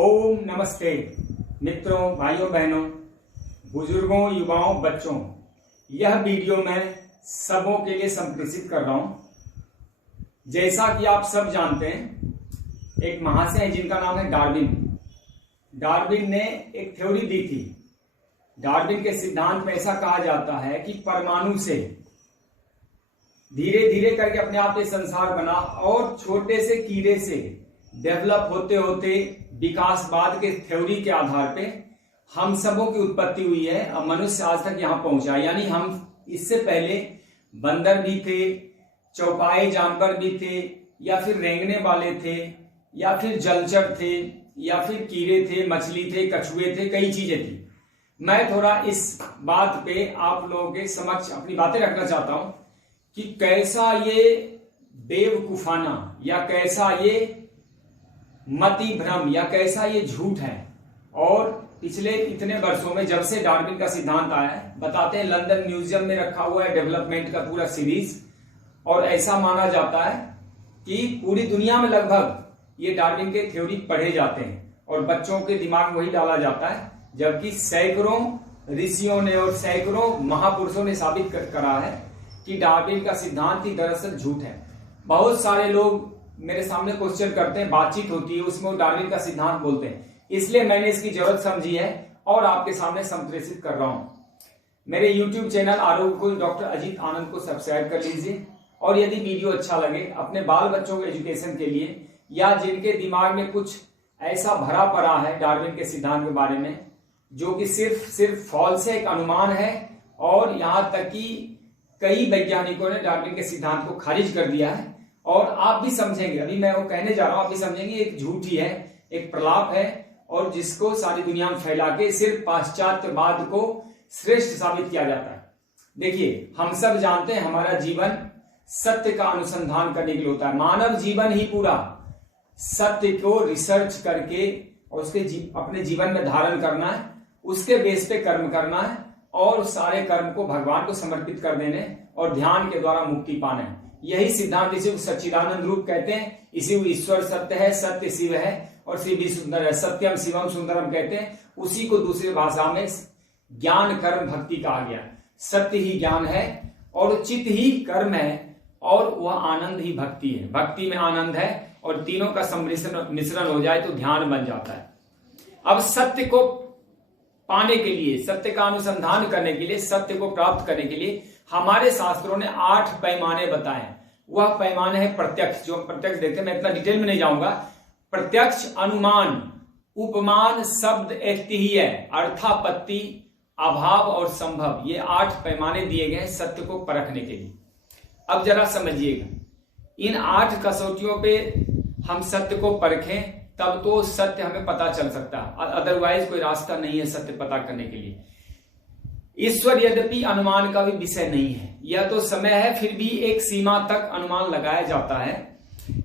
ओम नमस्ते मित्रों, भाइयों बहनों, बुजुर्गों, युवाओं, बच्चों। यह वीडियो मैं सबों के लिए संप्रेषित कर रहा हूं। जैसा कि आप सब जानते हैं, एक महाशय हैं जिनका नाम है डार्विन। डार्विन ने एक थ्योरी दी थी। डार्विन के सिद्धांत में ऐसा कहा जाता है कि परमाणु से धीरे धीरे करके अपने आप ये संसार बना और छोटे से कीड़े से डेवलप होते होते विकासवाद के थ्योरी के आधार पे हम सबों की उत्पत्ति हुई है। अब मनुष्य आज तक यहां पहुंचा, यानी हम इससे पहले बंदर भी थे, चौपाई जानवर भी थे, या फिर रेंगने वाले थे, या फिर जलचर थे, या फिर कीड़े थे, मछली थे, कछुए थे, कई चीजें थी। मैं थोड़ा इस बात पे आप लोगों के समक्ष अपनी बातें रखना चाहता हूं कि कैसा ये बेवकूफाना या कैसा ये मति भ्रम या कैसा ये झूठ है। और पिछले इतने वर्षों में जब से डार्विन का सिद्धांत आया है, बताते हैं लंदन म्यूजियम में रखा हुआ है डेवलपमेंट का पूरा सीरीज, और ऐसा माना जाता है कि पूरी दुनिया में लगभग ये डार्विन के थ्योरी पढ़े जाते हैं और बच्चों के दिमाग में वही डाला जाता है, जबकि सैकड़ों ऋषियों ने और सैकड़ों महापुरुषों ने साबित करा है कि डार्विन का सिद्धांत ही दरअसल झूठ है। बहुत सारे लोग मेरे सामने क्वेश्चन करते हैं, बातचीत होती है, उसमें वो डार्विन का सिद्धांत बोलते हैं। इसलिए मैंने इसकी जरूरत समझी है और आपके सामने संप्रेषित कर रहा हूं। मेरे YouTube चैनल आरोग्य कुल डॉक्टर अजीत आनंद को सब्सक्राइब कर लीजिए, और यदि वीडियो अच्छा लगे अपने बाल बच्चों के एजुकेशन के लिए, या जिनके दिमाग में कुछ ऐसा भरा पड़ा है डार्विन के सिद्धांत के बारे में जो कि सिर्फ फॉल्स है, एक अनुमान है, और यहां तक कि कई वैज्ञानिकों ने डार्विन के सिद्धांत को खारिज कर दिया है। और आप भी समझेंगे, अभी मैं वो कहने जा रहा हूं, आप भी समझेंगे एक झूठी है, एक प्रलाप है, और जिसको सारी दुनिया में फैला के सिर्फ पाश्चात्यवाद को श्रेष्ठ साबित किया जाता है। देखिए, हम सब जानते हैं हमारा जीवन सत्य का अनुसंधान करने के लिए होता है। मानव जीवन ही पूरा सत्य को रिसर्च करके और उसके अपने जीवन में धारण करना है, उसके बेस पे कर्म करना है, और सारे कर्म को भगवान को समर्पित कर देने और ध्यान के द्वारा मुक्ति पाना है। यही सिद्धांत, इसी को सच्चिदानंद रूप कहते हैं, इसी को ईश्वर सत्य है, सत्य शिव है और शिव भी सुंदर है, सत्यम शिवम सुंदरम कहते हैं। उसी को दूसरी भाषा में ज्ञान कर्म भक्ति कहा गया। सत्य ही ज्ञान है और चित्त ही कर्म है, और वह आनंद ही भक्ति है। भक्ति में आनंद है, और तीनों का मिश्रण हो जाए तो ध्यान बन जाता है। अब सत्य को पाने के लिए, सत्य का अनुसंधान करने के लिए, सत्य को प्राप्त करने के लिए हमारे शास्त्रों ने 8 पैमाने बताए। वह पैमाने है प्रत्यक्ष, जो प्रत्यक्ष देखते हैं, मैं इतना डिटेल में नहीं जाऊंगा। प्रत्यक्ष, अनुमान, उपमान, शब्द, ऐतिह्य, अर्थापत्ति, अभाव और संभव, ये 8 पैमाने दिए गए सत्य को परखने के लिए। अब जरा समझिएगा, इन 8 कसौटियों पे हम सत्य को परखें तब तो सत्य हमें पता चल सकता है, अदरवाइज कोई रास्ता नहीं है सत्य पता करने के लिए। ईश्वर यद्यपि अनुमान का भी विषय नहीं है, यह तो समय है, फिर भी एक सीमा तक अनुमान लगाया जाता है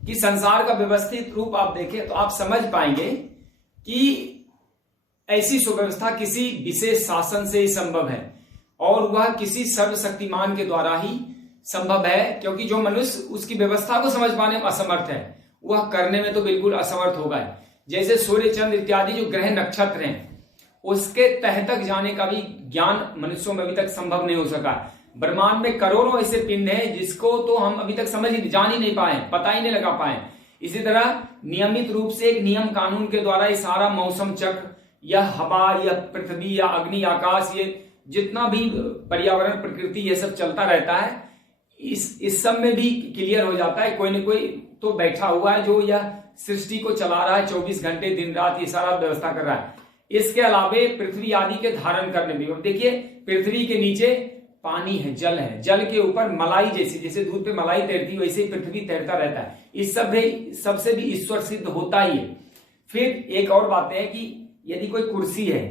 कि संसार का व्यवस्थित रूप आप देखें तो आप समझ पाएंगे कि ऐसी सुव्यवस्था किसी विशेष शासन से ही संभव है, और वह किसी सर्वशक्तिमान के द्वारा ही संभव है, क्योंकि जो मनुष्य उसकी व्यवस्था को समझ पाने में असमर्थ है, वह करने में तो बिल्कुल असमर्थ होगा। जैसे सूर्य, चंद्र इत्यादि जो ग्रह नक्षत्र हैं, उसके तह तक जाने का भी ज्ञान मनुष्यों में अभी तक संभव नहीं हो सका। ब्रह्मांड में करोड़ों ऐसे पिंड हैं जिसको तो हम अभी तक जान ही नहीं पाए, पता ही नहीं लगा पाए। इसी तरह नियमित रूप से एक नियम कानून के द्वारा ये सारा मौसम चक्र या हवा या पृथ्वी या अग्नि, आकाश, ये जितना भी पर्यावरण, प्रकृति, ये सब चलता रहता है। इस सब में भी क्लियर हो जाता है कोई न कोई तो बैठा हुआ है जो यह सृष्टि को चला रहा है, 24 घंटे दिन रात ये सारा व्यवस्था कर रहा है। इसके अलावे पृथ्वी आदि के धारण करने भी, देखिए पृथ्वी के नीचे पानी है, जल है, जल के ऊपर मलाई, जैसे दूध पे मलाई तैरती है वैसे ही पृथ्वी तैरता रहता है। इस सबसे भी ईश्वर सिद्ध होता ही है। फिर एक और बात है कि यदि कोई कुर्सी है,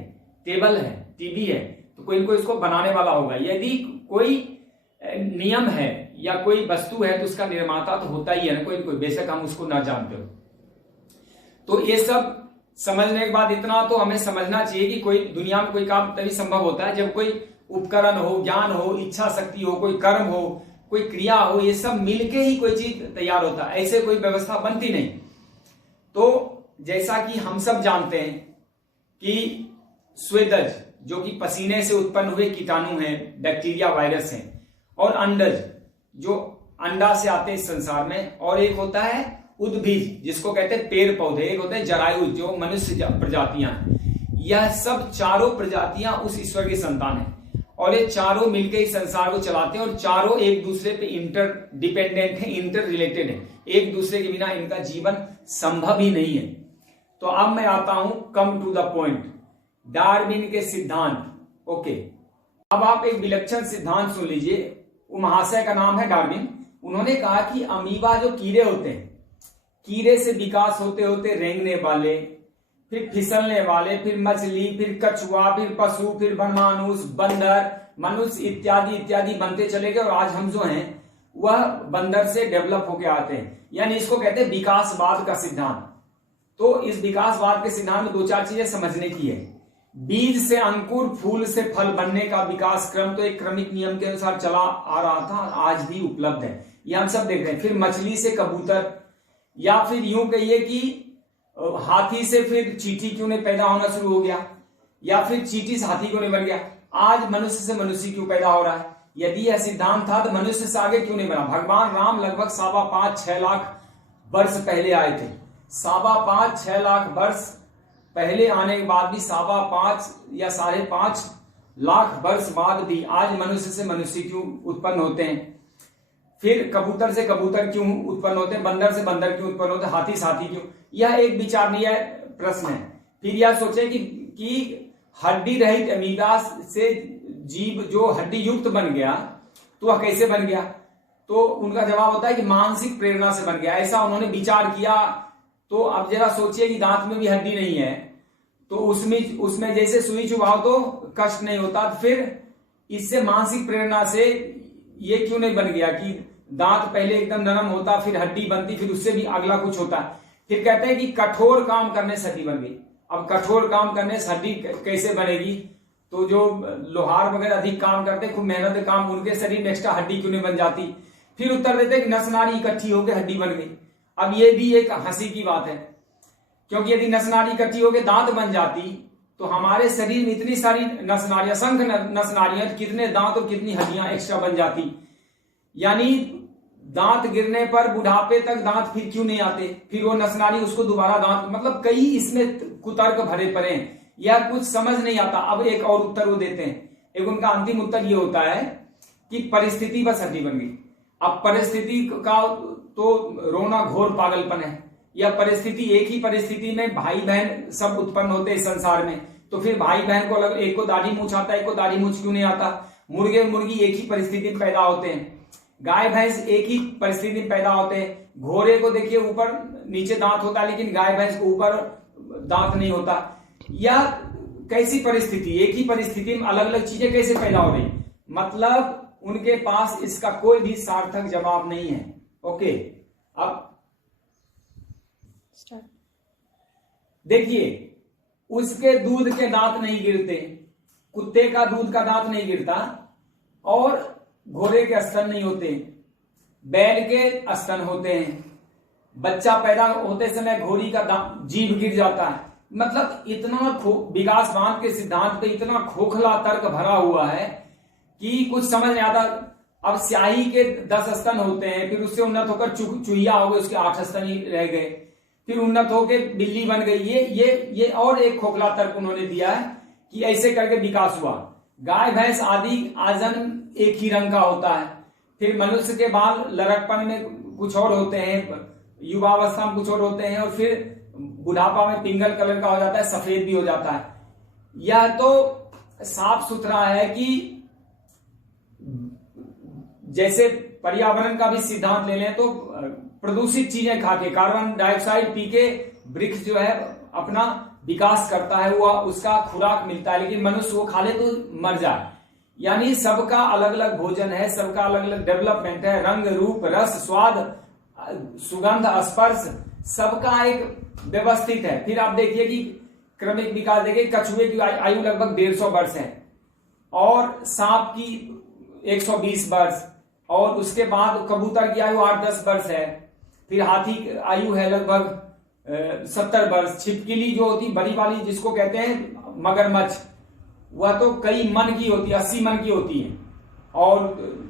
टेबल है, टीवी है, तो कोई इनको इसको बनाने वाला होगा। यदि कोई नियम है या कोई वस्तु है तो उसका निर्माता तो होता ही है ना कोई, बेशक हम उसको ना जानते हो। तो ये सब समझने के बाद इतना तो हमें समझना चाहिए कि कोई दुनिया में कोई काम तभी संभव होता है जब कोई उपकरण हो, ज्ञान हो, इच्छा शक्ति हो, कोई कर्म हो, कोई क्रिया हो, ये सब मिलके ही कोई चीज तैयार होता है, ऐसे कोई व्यवस्था बनती नहीं। तो जैसा कि हम सब जानते हैं कि स्वेदज जो कि पसीने से उत्पन्न हुए कीटाणु हैं, बैक्टीरिया, वायरस हैं, और अंडज जो अंडा से आते हैं इस संसार में, और एक होता है उद्भिज जिसको कहते हैं पेड़ पौधे, एक होते हैं जरायु जो मनुष्य प्रजातियां हैं। यह सब चारों प्रजातियां उस ईश्वर की संतान है और ये चारों मिलकर इस संसार को चलाते हैं और चारों एक दूसरे पे इंटर डिपेंडेंट है, इंटर रिलेटेड है। एक दूसरे के बिना इनका जीवन संभव ही नहीं है। तो अब मैं आता हूं come to the point, Darwin के सिद्धांत। ओके, अब आप एक विलक्षण सिद्धांत सुन लीजिए। वो महाशय का नाम है डार्विन। उन्होंने कहा कि अमीबा जो कीड़े होते हैं, कीड़े से विकास होते होते रेंगने वाले, फिर फिसलने वाले, फिर मछली, फिर कछुआ, फिर पशु, फिर वनमानुष, बंदर, मनुष्य इत्यादि इत्यादि बनते चले गए और आज हम जो हैं वह बंदर से डेवलप होके आते हैं। यानी इसको कहते हैं विकासवाद का सिद्धांत। तो इस विकासवाद के सिद्धांत में दो चार चीजें समझने की है। बीज से अंकुर, फूल से फल बनने का विकास क्रम तो एक क्रमिक नियम के अनुसार चला आ रहा था, आज भी उपलब्ध है, ये हम सब देख रहे हैं। फिर मछली से कबूतर, या फिर यूं कहिए कि हाथी से फिर चींटी क्यों नहीं पैदा होना शुरू हो गया, या फिर चींटी से हाथी क्यों नहीं बन गया। आज मनुष्य से मनुष्य क्यों पैदा हो रहा है। यदि यह सिद्धांत था तो मनुष्य से आगे क्यों नहीं बना। भगवान राम लगभग 5.5-6 लाख वर्ष पहले आए थे। 5.5-6 लाख वर्ष पहले आने के बाद भी 5.5 या 5.5 लाख वर्ष बाद भी आज मनुष्य से मनुष्य क्यों उत्पन्न होते हैं। फिर कबूतर से कबूतर क्यों उत्पन्न होते हैं, बंदर से बंदर क्यों उत्पन्न होते हैं, हाथी से हाथी क्यों। यह एक विचारणीय प्रश्न है। फिर यह सोचे कि हड्डी रहित अमीबा से जीव जो हड्डी युक्त बन गया तो वह कैसे बन गया। तो उनका जवाब होता है कि मानसिक प्रेरणा से बन गया। ऐसा उन्होंने विचार किया। तो अब जरा सोचिए कि दांत में भी हड्डी नहीं है तो उसमें जैसे सुई चुभाओ तो कष्ट नहीं होता, तो फिर इससे मानसिक प्रेरणा से ये क्यों नहीं बन गया कि दांत पहले एकदम नरम होता, फिर हड्डी बनती, फिर उससे भी अगला कुछ होता। फिर कहते हैं कि कठोर काम करने से हड्डी बन गई। अब कठोर काम करने से हड्डी कैसे बनेगी। तो जो लोहार वगैरह अधिक काम करते, खूब मेहनत काम, उनके शरीर में एक्स्ट्रा हड्डी क्यों नहीं बन जाती। फिर उत्तर देते कि नस नाड़ी इकट्ठी होकर हड्डी बन गई। अब ये भी एक हंसी की बात है, क्योंकि यदि नस नाड़ी इकट्ठी होकर दांत बन जाती तो हमारे शरीर में इतनी सारी नस नाड़ियां, असंख्य नस नाड़ियां, कितने दांत और कितनी हड्डियां एक्स्ट्रा बन जाती। यानी दांत गिरने पर बुढ़ापे तक दांत फिर क्यों नहीं आते, फिर वो नस नाड़ी उसको दोबारा दांत, मतलब कई इसमें कुतर्क भरे पड़े हैं, यह कुछ समझ नहीं आता। अब एक और उत्तर वो देते हैं। एक उनका अंतिम उत्तर ये होता है कि परिस्थिति बस हड्डी बन गई। अब परिस्थिति का तो रोना घोर पागलपन है। यह परिस्थिति, एक ही परिस्थिति में भाई बहन सब उत्पन्न होते हैं संसार में, तो फिर भाई बहन को अलग, एक को दाढ़ी मूछ आता है, एक को दाढ़ी मूछ क्यों नहीं आता। मुर्गे मुर्गी एक ही परिस्थिति में पैदा होते हैं, गाय भैंस एक ही परिस्थिति में पैदा होते हैं। घोड़े को देखिए ऊपर नीचे दांत होता है, लेकिन गाय भैंस को ऊपर दांत नहीं होता। यह कैसी परिस्थिति, एक ही परिस्थिति में अलग अलग चीजें कैसे पैदा हो रही। मतलब उनके पास इसका कोई भी सार्थक जवाब नहीं है। ओके, अब देखिए, उसके दूध के दांत नहीं गिरते, कुत्ते का दूध का दांत नहीं गिरता, और घोड़े के स्तन नहीं होते, बैल के स्तन होते हैं। बच्चा पैदा होते समय घोड़ी का जीभ गिर जाता है। मतलब इतना विकासवाद के सिद्धांत पे इतना खोखला तर्क भरा हुआ है कि कुछ समझ नहीं आता। अब स्याही के 10 स्तन होते हैं, फिर उससे उन्नत होकर चूहिया हो गए, उसके 8 स्तन ही रह गए, फिर उन्नत होकर बिल्ली बन गई। ये और एक खोखला तर्क उन्होंने दिया है कि ऐसे करके विकास हुआ। गाय भैंस आदि आजन्म एक ही रंग का होता है, फिर मनुष्य के बाल लड़कपन में कुछ और होते हैं, युवावस्था में कुछ और होते हैं, और फिर बुढ़ापा में पिंगल कलर का हो जाता है, सफेद भी हो जाता है। यह तो साफ सुथरा है कि जैसे पर्यावरण का भी सिद्धांत ले लें तो प्रदूषित चीजें खा के, कार्बन डाइऑक्साइड पी के वृक्ष जो है अपना विकास करता है, वो उसका खुराक मिलता है, लेकिन मनुष्य वो खा ले तो मर जाए। यानी सबका अलग अलग भोजन है, सबका अलग अलग डेवलपमेंट है, रंग रूप रस स्वाद सुगंध स्पर्श सबका एक व्यवस्थित है। फिर आप देखिए कि क्रमिक विकास देखिए, कछुए की आयु लगभग 150 वर्ष है, और सांप की 120 वर्ष, और उसके बाद कबूतर की आयु 8-10 वर्ष है, फिर हाथी की आयु है लगभग 70 वर्ष। छिपकली जो होती बड़ी वाली जिसको कहते हैं मगरमच्छ, वह तो कई मन की होती है, 80 मन की होती है। और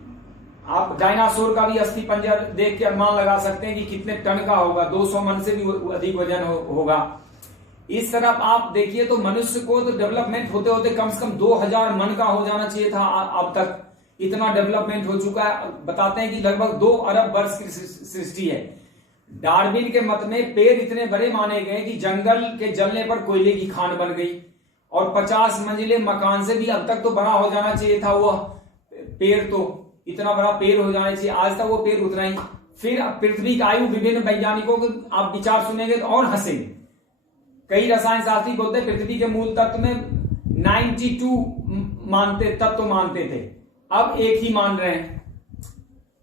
आप डायनासोर का भी अस्थि पंजर देख के अनुमान लगा सकते हैं कि कितने टन का होगा, 200 मन से भी अधिक वजन होगा। इस तरफ आप देखिए तो मनुष्य को तो डेवलपमेंट होते होते कम से कम 2000 मन का हो जाना चाहिए था, अब तक इतना डेवलपमेंट हो चुका है। बताते हैं कि लगभग 2 अरब वर्ष की सृष्टि है। डार्विन के मत में पेड़ इतने बड़े माने गए कि जंगल के जलने पर कोयले की खान बन गई, और 50 मंजिले मकान से भी अब तक तो बड़ा हो जाना चाहिए था वह पेड़, तो इतना बड़ा पेड़ हो जाना चाहिए, आज तक वो पेड़ उतना ही। फिर पृथ्वी का आयु विभिन्न वैज्ञानिकों के आप विचार सुनेंगे तो और हंसेंगे। कई रसायन शास्त्री बोलते हैं पृथ्वी के मूल तत्व में 92 तत्व मानते थे, अब एक ही मान रहे हैं।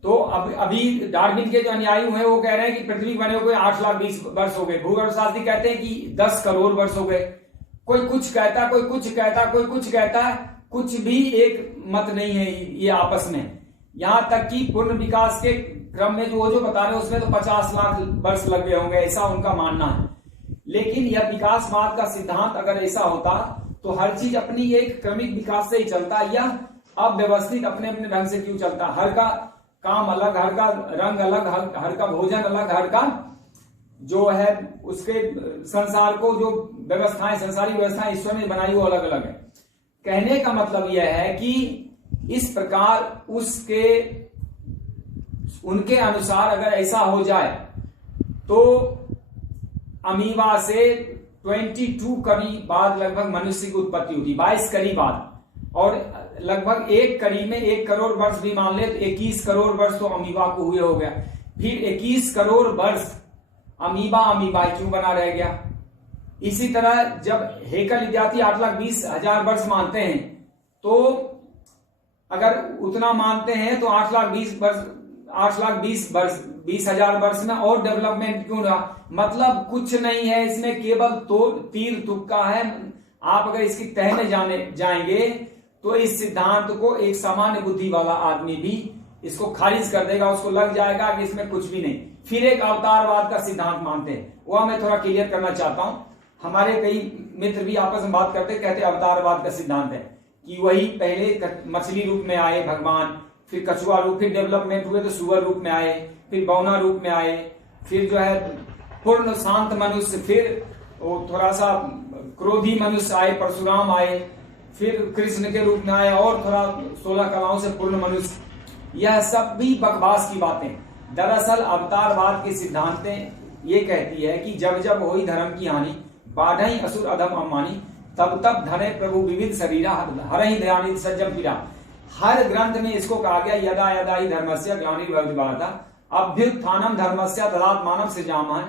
तो अब अभी डार्विन के जो अनुयायी हैं वो कह रहे हैं कि पृथ्वी बने हुए 8 लाख 20 वर्ष हो गए। भूगर्भ शास्त्री कहते हैं कि 10 करोड़ वर्ष हो गए। कोई कुछ कहता, कोई कुछ कहता, कोई कुछ कहता है, कुछ भी एक मत नहीं है ये आपस में। यहां तक कि पूर्ण विकास के क्रम में जो बता रहे हैं उसमें तो 50 लाख वर्ष लग गए होंगे, ऐसा उनका मानना है। लेकिन यह विकासवाद का सिद्धांत अगर ऐसा होता तो हर चीज अपनी एक क्रमिक विकास से ही चलता, यह अव्यवस्थित अपने अपने ढंग से क्यों चलता? हर का काम अलग, हर का रंग अलग, हर का भोजन अलग, हर का जो है उसके संसार को जो व्यवस्थाएं, संसारी व्यवस्थाएं ईश्वर ने बनाई वो अलग अलग है। कहने का मतलब यह है कि इस प्रकार उनके अनुसार अगर ऐसा हो जाए तो अमीबा से 22 कड़ी बाद लगभग मनुष्य की उत्पत्ति होती, 22 कड़ी बाद, और लगभग 1 कड़ी में 1 करोड़ वर्ष भी मान ले तो 21 करोड़ वर्ष तो अमीबा को हुए हो गया। फिर 21 करोड़ वर्ष अमीबा क्यों बना रह गया? इसी तरह जब हेकल विद्यार्थी 8,20,000 वर्ष मानते हैं, तो अगर उतना मानते हैं तो 8,20,000 वर्ष में और डेवलपमेंट क्यों रहा? मतलब कुछ नहीं है इसमें, केवल तो तीर तुक्का है। आप अगर इसकी तह में जाएंगे तो इस सिद्धांत को एक सामान्य बुद्धि वाला आदमी भी इसको खारिज कर देगा, उसको लग जाएगा कि इसमें कुछ भी नहीं। फिर एक अवतारवाद का सिद्धांत मानते हैं, वह मैं थोड़ा क्लियर करना चाहता हूं। हमारे कई मित्र भी आपस में बात करते कहते अवतारवाद का सिद्धांत है कि वही पहले मछली रूप में आए भगवान, फिर कछुआ रूप, फिर डेवलपमेंट हुए तो सुअर रूप में आए, फिर बौना रूप में आए, फिर जो है पूर्ण शांत मनुष्य, फिर वो थोड़ा सा क्रोधी मनुष्य आए, परशुराम आए, फिर कृष्ण के रूप में आए, और थोड़ा 16 कलाओं से पूर्ण मनुष्य। यह सब भी बकवास की बातें। दरअसल अवतारवाद की सिद्धांतें ये कहती है कि जब जब होई धर्म की हानि, बाढ़ई असुर अधम अमानी, तब तब धने प्रभु विविध शरीरा, हरहि दयानिधि सज्जन पीरा। हर ग्रंथ में इसको कहा गया यदा यदा ही धर्मस्य ग्लानिर्भवति भारत अभ्युत्थानम धर्मस्य तदात्मानं सृजामः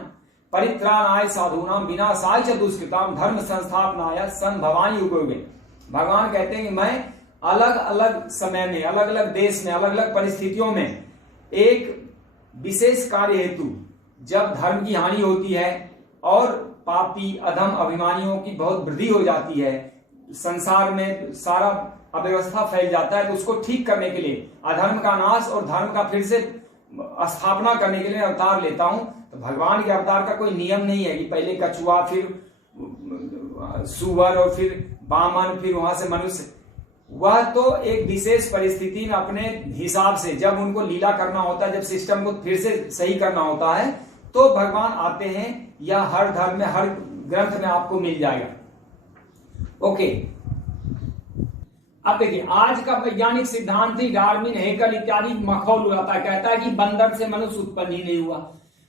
परित्राणाय साधूनां विनाशाय च दुष्कृतां धर्म संस्थापनाय संभवानि युगे। भगवान कहते हैं कि मैं अलग अलग समय में, अलग अलग देश में, अलग अलग परिस्थितियों में एक विशेष कार्य हेतु जब धर्म की हानि होती है और पापी अधम अभिमानियों की बहुत वृद्धि हो जाती है, संसार में सारा अव्यवस्था फैल जाता है, तो उसको ठीक करने के लिए, अधर्म का नाश और धर्म का फिर से स्थापना करने के लिए अवतार लेता हूं। तो भगवान के अवतार का कोई नियम नहीं है कि पहले कछुआ, फिर सुअर, और फिर बामन, फिर वहां से मनुष्य। वह तो एक विशेष परिस्थिति में अपने हिसाब से जब उनको लीला करना होता है, जब सिस्टम को फिर से सही करना होता है, तो भगवान आते हैं। यह हर धर्म में, हर ग्रंथ में आपको मिल जाएगा। ओके, अब देखिए आज का वैज्ञानिक सिद्धांत ही डार्विन, हेकल इत्यादि मखौल उड़ाता है, कहता है कि बंदर से मनुष्य उत्पन्न ही नहीं हुआ,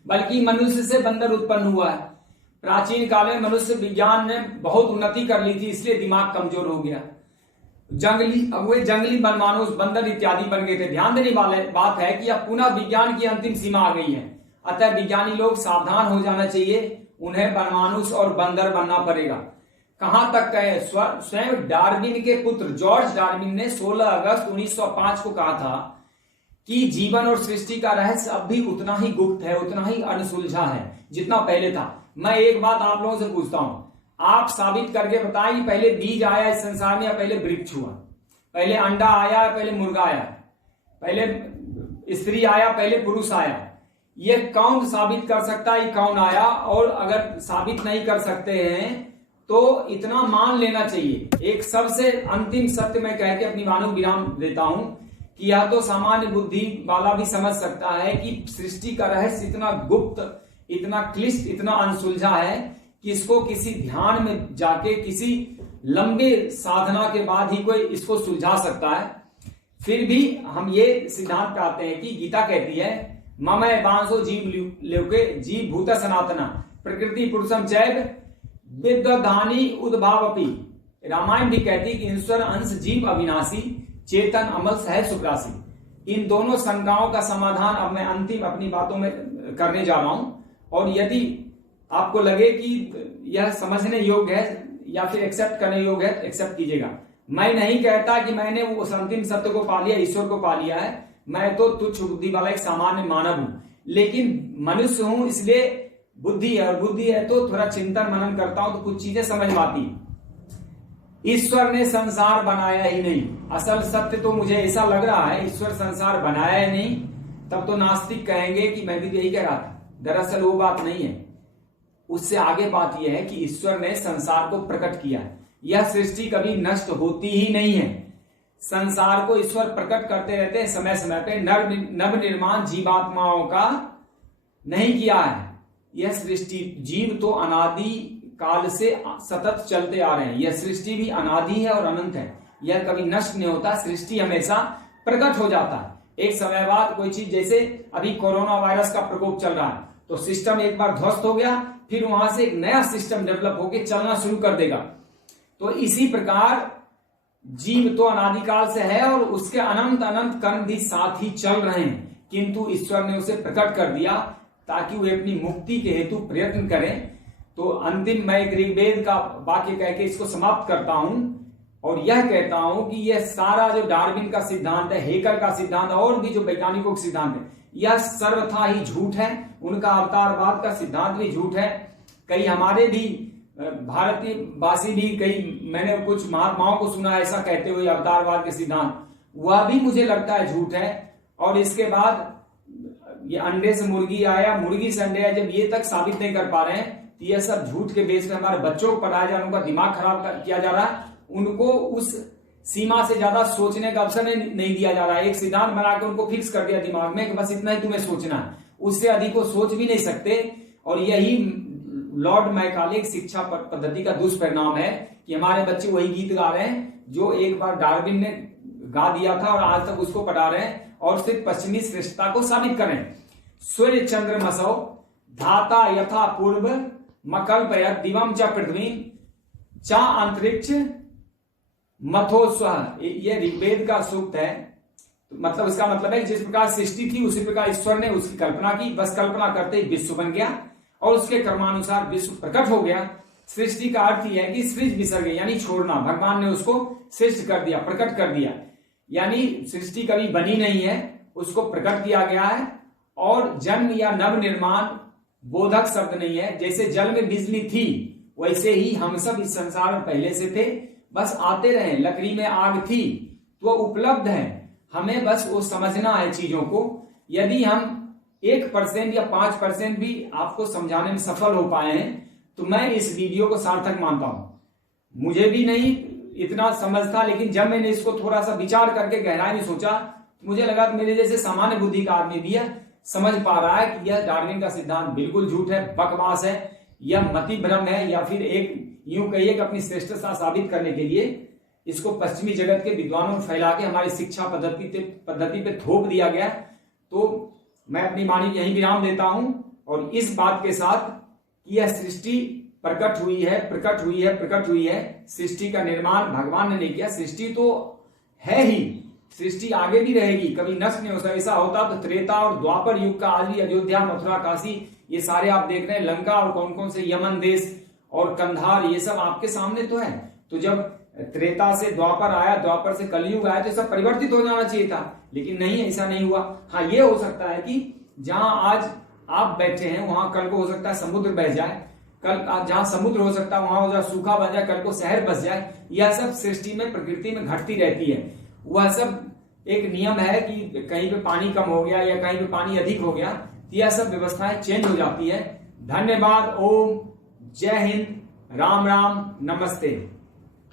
बल्कि मनुष्य से बंदर उत्पन्न हुआ है। प्राचीन काल में मनुष्य विज्ञान ने बहुत उन्नति कर ली थी, इसलिए दिमाग कमजोर हो गया। जंगली मानुष, बंदर इत्यादि बन गए थे। ध्यान देने वाली बात है कि अब पुनः विज्ञान की अंतिम सीमा आ गई है, अतः विज्ञानी लोग सावधान हो जाना चाहिए, उन्हें बनमानुष और बंदर बनना पड़ेगा। कहां तक कहे, स्वयं डार्विन के पुत्र जॉर्ज डार्विन ने 16 अगस्त 1905 को कहा था कि जीवन और सृष्टि का रहस्य अब भी उतना ही गुप्त है, उतना ही अनसुलझा है जितना पहले था। मैं एक बात आप लोगों से पूछता हूं, आप साबित करके बताएं कि पहले बीज आया इस संसार में या पहले वृक्ष हुआ, पहले अंडा आया, पहले मुर्गा आया, पहले स्त्री आया, पहले पुरुष आया, ये कौन साबित कर सकता है, ये कौन आया? और अगर साबित नहीं कर सकते हैं तो इतना मान लेना चाहिए। एक सबसे अंतिम सत्य मैं कह के अपनी वाणी विराम देता हूं कि यह तो सामान्य बुद्धि वाला भी समझ सकता है कि सृष्टि का रहस्य इतना गुप्त, इतना क्लिष्ट, इतना अनसुलझा है कि इसको किसी ध्यान में जाके किसी लंबे साधना के बाद ही कोई इसको सुलझा सकता है। फिर भी हम ये सिद्धांत पे आते हैं कि गीता कहती है ममय बांसो जीव लोके जीव भूत सनातना प्रकृति पुरुषम चैव विद्वधानी उद्भावपी। रामायण भी कहती है कि ईश्वर अंश जीव अविनाशी चेतन अमल सहज सुप्रासी। इन दोनों शंकाओं का समाधान अब मैं अंतिम अपनी बातों में करने जा रहा हूं, और यदि आपको लगे कि यह समझने योग्य है या फिर एक्सेप्ट करने योग्य है तो एक्सेप्ट कीजिएगा। मैं नहीं कहता कि मैंने उस अंतिम सत्य को पा लिया, ईश्वर को पा लिया है। मैं तो तुच्छ बुद्धि वाला एक सामान्य मानव हूं, लेकिन मनुष्य हूं, इसलिए बुद्धि है, और बुद्धि है तो थोड़ा चिंतन मनन करता हूं तो कुछ चीजें समझ में आती। ईश्वर ने संसार बनाया ही नहीं। असल सत्य तो मुझे ऐसा लग रहा है ईश्वर संसार बनाया ही नहीं, तब तो नास्तिक कहेंगे कि मैं भी यही कह रहा था। दरअसल वो बात नहीं है। उससे आगे बात यह है कि ईश्वर ने संसार को प्रकट किया। यह सृष्टि कभी नष्ट होती ही नहीं है। संसार को ईश्वर प्रकट करते रहते हैं समय समय पे। नव निर्माण जीवात्माओं का नहीं किया है। यह सृष्टि, जीव तो अनादि काल से सतत चलते आ रहे हैं। यह सृष्टि भी अनादि है और अनंत है। यह कभी नष्ट नहीं होता। सृष्टि हमेशा प्रकट हो जाता है। एक समय बाद कोई चीज, जैसे अभी कोरोना वायरस का प्रकोप चल रहा है, तो सिस्टम एक बार ध्वस्त हो गया, फिर वहां से एक नया सिस्टम डेवलप होकर चलना शुरू कर देगा। तो इसी प्रकार जीव तो अनादिकाल से है और उसके अनंत अनंत कर्म भी साथ ही चल रहे हैं, किंतु ईश्वर ने उसे प्रकट कर दिया ताकि वे अपनी मुक्ति के हेतु प्रयत्न करें। तो अंतिम मैं ऋग्वेद का वाक्य कह के इसको समाप्त करता हूं और यह कहता हूं कि यह सारा जो डार्विन का सिद्धांत है, हेकर का सिद्धांत और भी जो वैज्ञानिकों का सिद्धांत है, यह सर्वथा ही झूठ है। उनका अवतारवाद का सिद्धांत भी झूठ है। कई हमारे भी भारतीय वासी भी, कई मैंने कुछ महात्माओं को सुना ऐसा कहते हुए अवतारवाद के सिद्धांत, वह भी मुझे लगता है झूठ है। और इसके बाद ये अंडे से मुर्गी आया, मुर्गी से अंडे आया, जब ये तक साबित नहीं कर पा रहे हैं तो यह सब झूठ के बेस पे हमारे बच्चों को पढ़ाया जा रहा है, उनका दिमाग खराब किया जा रहा है, उनको उस सीमा से ज्यादा सोचने का अवसर नहीं दिया जा रहा है। एक सिद्धांत बना के उनको फिक्स कर दिया दिमाग में कि बस इतना ही तुम्हें सोचना है, उससे अधिक को सोच भी नहीं सकते। और यही लॉर्ड मैकाले शिक्षा पद्धति का दुष्परिणाम है कि हमारे बच्चे वही गीत गा रहे हैं जो एक बार डार्विन ने गा दिया था और आज तक उसको पढ़ा रहे हैं और सिर्फ पश्चिमी श्रेष्ठता को साबित करें। सूर्य चंद्रमसौ धाता यथा पूर्व मकल्पयत् दिवम च पृथ्वी चा अंतरिक्ष मथो स्व। ये ऋग्वेद का सूक्त है। मतलब इसका मतलब है कि जिस प्रकार सृष्टि थी उसी प्रकार ईश्वर ने उसकी कल्पना की। बस कल्पना करते ही विश्व बन गया और उसके कर्मानुसार विश्व प्रकट हो गया। सृष्टि का अर्थ यह है कि सृज विसर्ग यानी छोड़ना। भगवान ने उसको सृष्ट कर दिया, प्रकट कर दिया। यानी सृष्टि कभी बनी नहीं है, उसको प्रकट किया गया है। और जन्म या नव निर्माण बोधक शब्द नहीं है। जैसे जल में बिजली थी वैसे ही हम सब इस संसार में पहले से थे, बस आते रहे। लकड़ी में आग थी तो उपलब्ध है, हमें बस वो समझना है चीजों को। यदि हम 1% या 5% भी आपको समझाने में सफल हो पाए हैं तो मैं इस वीडियो को सार्थक मानता हूं। मुझे भी नहीं इतना समझ था, लेकिन जब मैंने इसको थोड़ा सा विचार करके गहराई में सोचा तो मुझे लगा कि मेरे जैसे सामान्य बुद्धि का आदमी भी है समझ पा रहा है कि यह डार्विन का सिद्धांत बिल्कुल झूठ है, बकवास है, यह मति भ्रम है, या फिर एक यूं कहिए कि अपनी श्रेष्ठता साबित करने के लिए इसको पश्चिमी जगत के विद्वानों में फैला के हमारी शिक्षा पद्धति पे थोप दिया गया। तो मैं अपनी वाणी यही विराम देता हूं और इस बात के साथ कि यह सृष्टि प्रकट हुई है। सृष्टि का निर्माण भगवान ने नहीं किया, सृष्टि तो है ही, सृष्टि आगे भी रहेगी, कभी नष्ट नहीं हो सकता। ऐसा होता तो त्रेता और द्वापर युग का आज भी अयोध्या, मथुरा, काशी ये सारे आप देख रहे हैं, लंका और कौन कौन से यमन देश और कंधार, ये सब आपके सामने तो है। तो जब त्रेता से द्वापर आया, द्वापर से कलयुग आया, तो सब परिवर्तित हो जाना चाहिए था, लेकिन नहीं, ऐसा नहीं हुआ। हाँ, ये हो सकता है कि जहां आज आप बैठे हैं वहां कल को हो सकता है समुद्र बह जाए, कल जहां समुद्र हो सकता है वहां सूखा बन जाए, कल को शहर बस जाए। यह सब सृष्टि में, प्रकृति में घटती रहती है। वह सब एक नियम है कि कहीं पे पानी कम हो गया या कहीं पे पानी अधिक हो गया, तो यह सब व्यवस्थाएं चेंज हो जाती है। धन्यवाद। ओम जय हिंद, राम राम, नमस्ते।